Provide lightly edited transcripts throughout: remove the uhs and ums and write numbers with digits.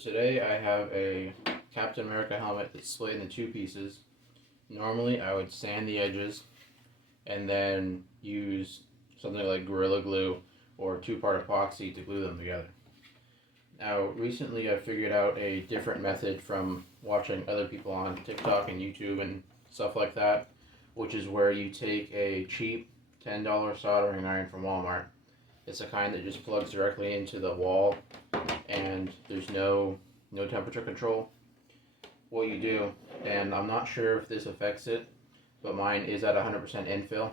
Today I have a Captain America helmet that's split into two pieces. Normally I would sand the edges and then use something like Gorilla Glue or two-part epoxy to glue them together. Now recently I figured out a different method from watching other people on TikTok and YouTube and stuff like that, which is where you take a cheap $10 soldering iron from Walmart. It's a kind that just plugs directly into the wall and there's no temperature control. What you do, and I'm not sure if this affects it, but mine is at 100% infill,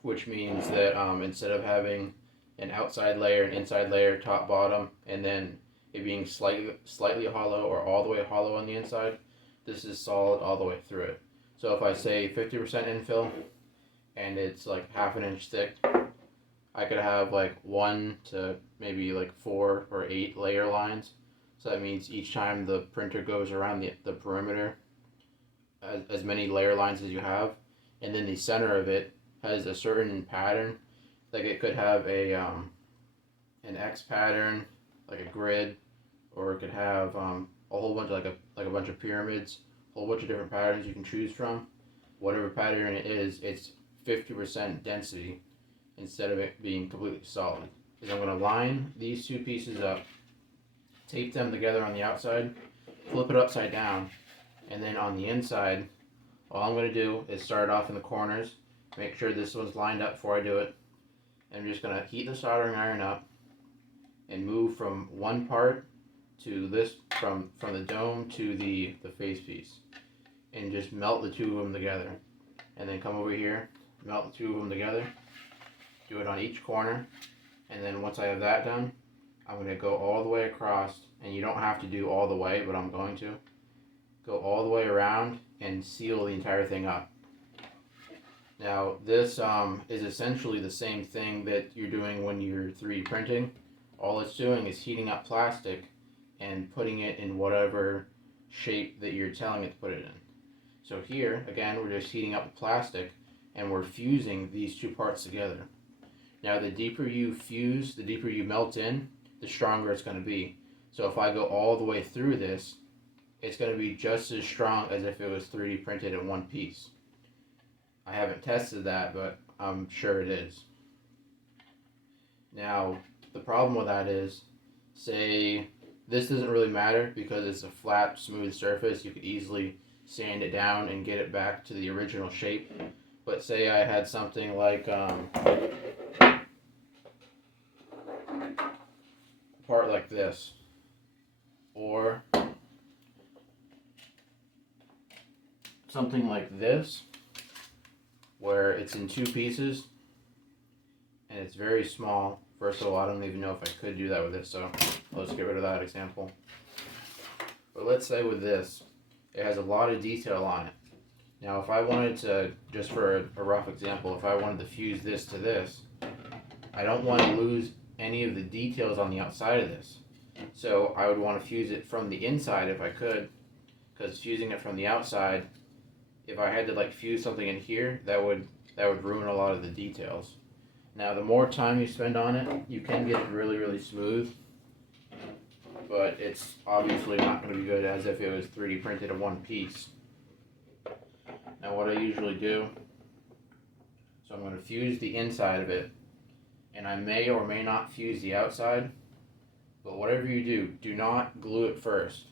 which means that instead of having an outside layer, an inside layer, top, bottom, and then it being slightly hollow or all the way hollow on the inside, this is solid all the way through it. So if I say 50% infill and it's like half an inch thick, I could have like 1 to maybe like 4 or 8 layer lines. So that means each time the printer goes around the perimeter, as many layer lines as you have, and then the center of it has a certain pattern. Like it could have an X pattern, like a grid, or it could have a whole bunch of like a bunch of pyramids, a whole bunch of different patterns you can choose from. Whatever pattern it is, it's 50% density instead of it being completely solid. Is I'm going to line these two pieces up, tape them together on the outside, flip it upside down, and then on the inside, all I'm going to do is start off in the corners, make sure this one's lined up before I do it, and I'm just going to heat the soldering iron up and move from one part to this, from the dome to the face piece, and just melt the two of them together, and then come over here, melt the two of them together, do it on each corner, and then once I have that done, I'm going to go all the way across, and you don't have to do all the way, but I'm going to go all the way around and seal the entire thing up. Now this is essentially the same thing that you're doing when you're 3D printing. All it's doing is heating up plastic and putting it in whatever shape that you're telling it to put it in. So here, again, we're just heating up the plastic and we're fusing these two parts together. Now the deeper you fuse, the deeper you melt in, the stronger it's going to be. So if I go all the way through this, it's going to be just as strong as if it was 3D printed in one piece. I haven't tested that, but I'm sure it is. Now, the problem with that is, say, this doesn't really matter because it's a flat, smooth surface. You could easily sand it down and get it back to the original shape. But say I had something like part like this, or something like this, where it's in two pieces and it's very small. First of all, I don't even know if I could do that with this, so let's get rid of that example. But let's say with this, it has a lot of detail on it. Now if I wanted to, just for a rough example, if I wanted to fuse this to this, I don't want to lose any of the details on the outside of this. So I would want to fuse it from the inside if I could, because fusing it from the outside, if I had to like fuse something in here, that would ruin a lot of the details. Now the more time you spend on it, you can get it really, really smooth, but it's obviously not going to be good as if it was 3D printed in one piece. Now what I usually do, so I'm going to fuse the inside of it, and I may or may not fuse the outside, but whatever you do, do not glue it first.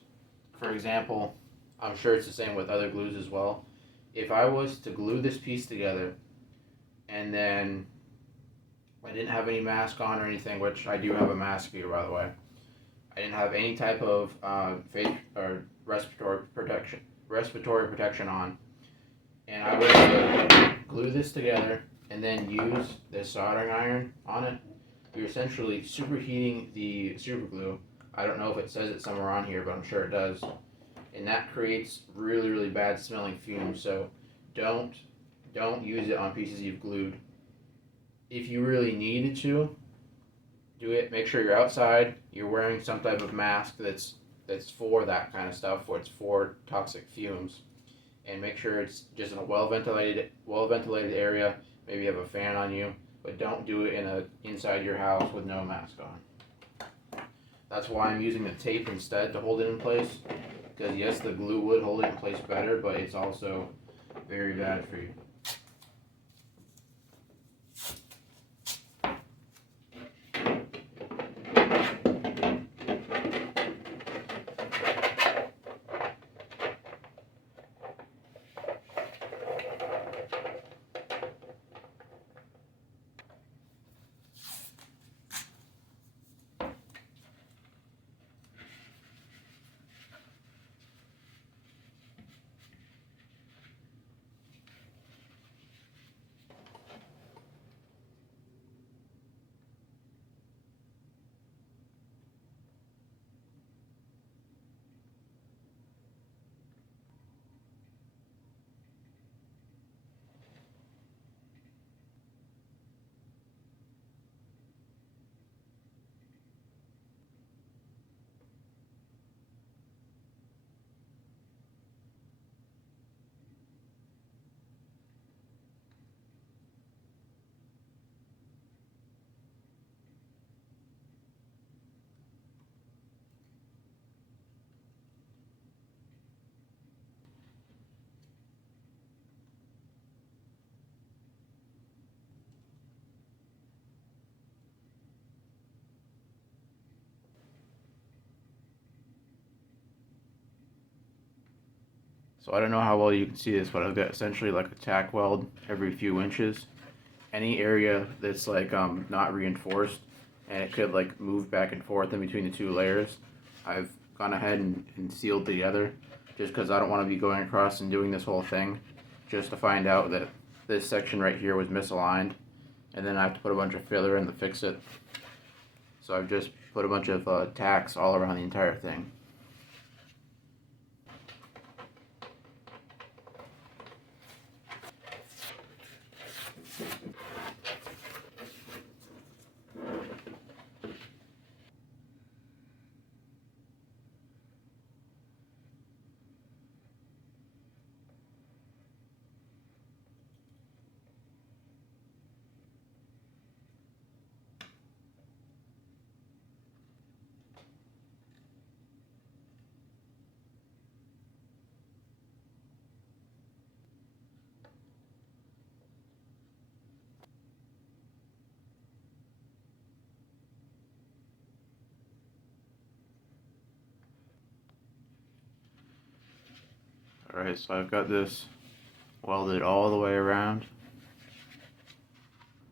For example, I'm sure it's the same with other glues as well. If I was to glue this piece together, and then I didn't have any mask on or anything, which I do have a mask here by the way, I didn't have any type of face or respiratory protection on, and I was to glue this together and then use this soldering iron on it, you're essentially superheating the super glue. I don't know if it says it somewhere on here, but I'm sure it does. And that creates really, really bad smelling fumes. So don't use it on pieces you've glued. If you really needed to do it, make sure you're outside, you're wearing some type of mask that's for that kind of stuff, where it's for toxic fumes. And make sure it's just in a well ventilated area. Maybe you have a fan on you, but don't do it inside your house with no mask on. That's why I'm using the tape instead to hold it in place. Because yes, the glue would hold it in place better, but it's also very bad for you. So I don't know how well you can see this, but I've got essentially like a tack weld every few inches. Any area that's like not reinforced and it could like move back and forth in between the two layers, I've gone ahead and sealed together just because I don't want to be going across and doing this whole thing just to find out that this section right here was misaligned and then I have to put a bunch of filler in to fix it. So I've just put a bunch of tacks all around the entire thing. Alright, so I've got this welded all the way around.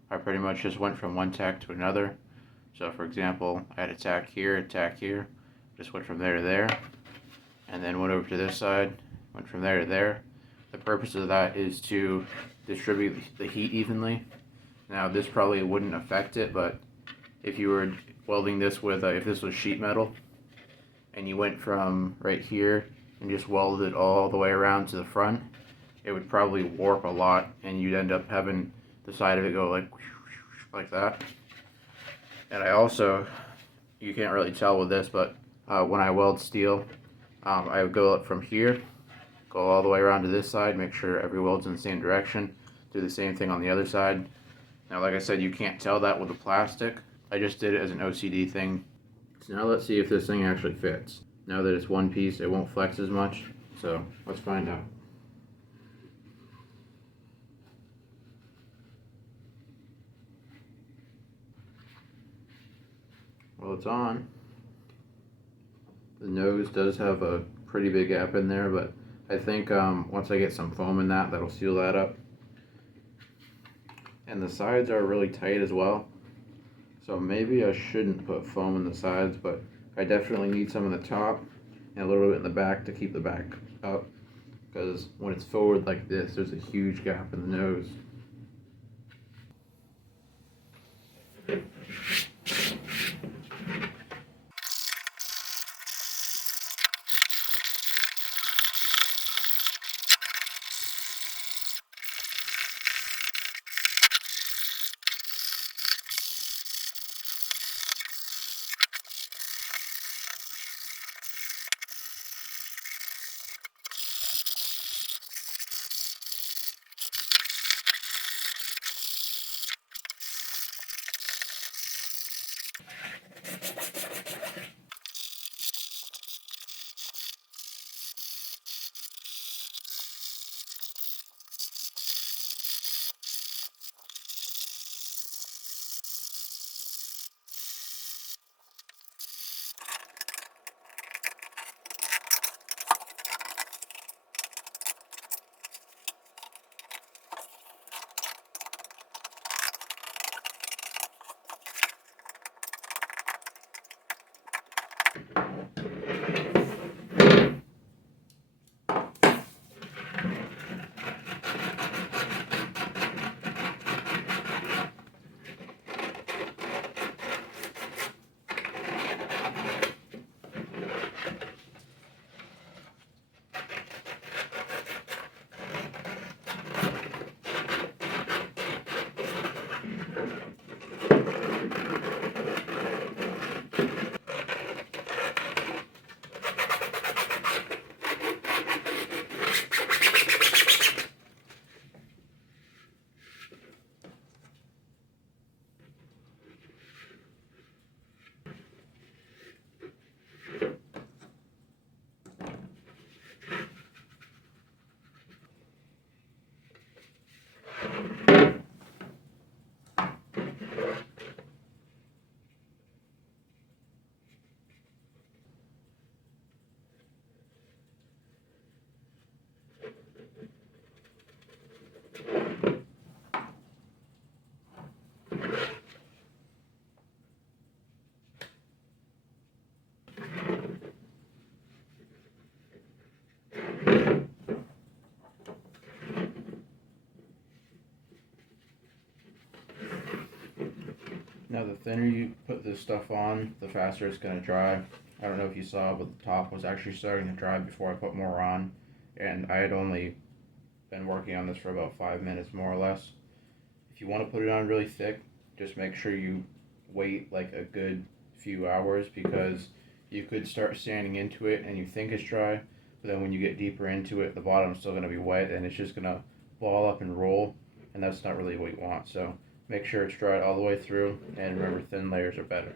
I pretty much just went from one tack to another. So for example, I had a tack here, just went from there to there, and then went over to this side, went from there to there. The purpose of that is to distribute the heat evenly. Now this probably wouldn't affect it, but if you were welding this with, if this was sheet metal, and you went from right here and just welded it all the way around to the front, it would probably warp a lot and you'd end up having the side of it go like that. And I also, you can't really tell with this, but when I weld steel, I would go up from here, go all the way around to this side, make sure every weld's in the same direction, do the same thing on the other side. Now like I said, you can't tell that with the plastic. I just did it as an OCD thing. So now let's see if this thing actually fits. Now that it's one piece, it won't flex as much, so let's find out. Well, it's on. The nose does have a pretty big gap in there, but I think once I get some foam in that, that'll seal that up. And the sides are really tight as well, so maybe I shouldn't put foam in the sides, but I definitely need some in the top and a little bit in the back to keep the back up, because when it's forward like this, there's a huge gap in the nose. Now, the thinner you put this stuff on, the faster it's going to dry. I don't know if you saw, but the top was actually starting to dry before I put more on. And I had only been working on this for about 5 minutes, more or less. If you want to put it on really thick, just make sure you wait like a good few hours, because you could start sanding into it and you think it's dry, but then when you get deeper into it, the bottom's still going to be wet and it's just going to ball up and roll, and that's not really what you want. So make sure it's dried all the way through, and remember, thin layers are better.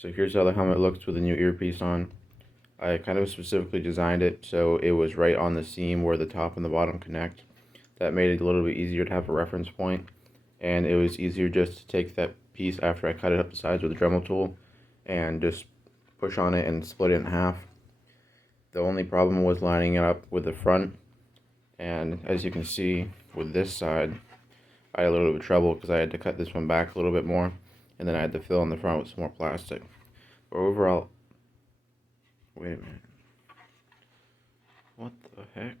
So here's how the helmet looks with the new earpiece on. I kind of specifically designed it so it was right on the seam where the top and the bottom connect. That made it a little bit easier to have a reference point, and it was easier just to take that piece after I cut it up the sides with a Dremel tool and just push on it and split it in half. The only problem was lining it up with the front, and as you can see with this side, I had a little bit of trouble because I had to cut this one back a little bit more, and then I had to fill in the front with some more plastic. But overall, wait a minute. What the heck?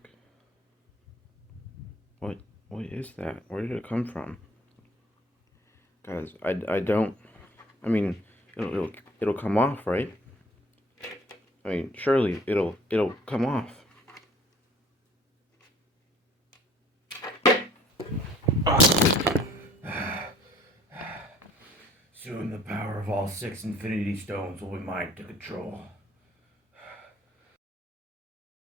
What is that? Where did it come from? Guys, I don't. I mean, it'll come off, right? I mean, surely it'll come off. Soon the power of all 6 Infinity Stones will be mine to control.